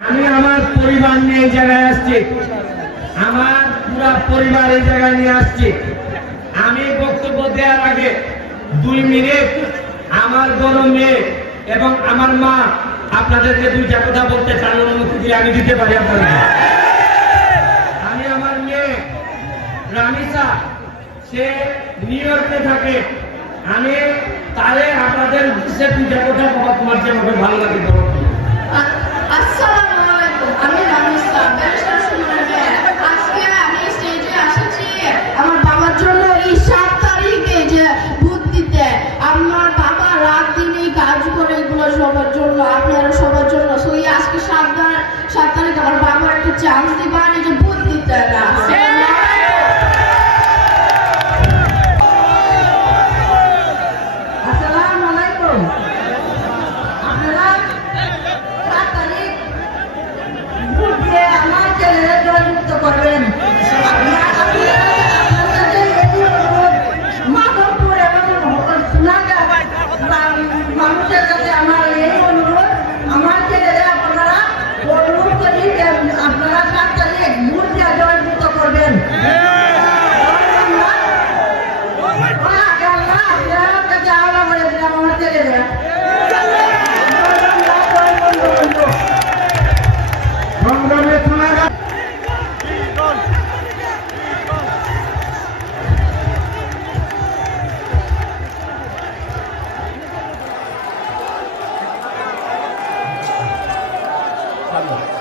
আমি আমার পরিবার নিয়ে এই জায়গায় আসছি, আমার পুরো পরিবার এই জায়গায় নিয়ে আসছি। আমি বক্তব্য দেওয়ার আগে 2 মিনিট আমার বড় মেয়ে এবং আমার মা আপনাদেরকে 2টা কথা বলতে চান, অনুমতি দিয়ে আমি দিতে পারি আপনাদের। আমি আমার মেয়ে রামিসা, সে নিউ ইয়র্কে থাকে, আমি তারে আপনাদের উদ্দেশ্যে 2টা কথা বাবা তোমার যে আমাকে ভালো লাগে বলো। আসসালামু আলাইকুম, আমি রামিসা, ব্যারিস্টার সুমনের মেয়ে। আজকে আমি স্টেজে এসেছি আমার বাবার জন্য এই 7 তারিখে যে ভোট দিতে। আমার বাবা রাত দিন এই কাজ করে, এগুলো সবার জন্য, আপনারা সবার জন্য। সই আজকে 7 তারিখ আমার বাবার একটা চান্স দিবেন এই যে ভোট দিতে। না আসসালামু আলাইকুম, আপনারা 7 তারিখ ভোট দিয়ে আমার ছেলেরা জয়যুক্ত করবেন। মানুষের কাছে আমার এই অনুরোধ, আমার ছেলেরা আপনারা অনুরোধ করি যে আপনারা 7 তারিখ ভোট দিয়ে জয়যুক্ত করবেন। আপনার কাছে আওলা বলে দিলাম আমার ছেলেরা। ভালো।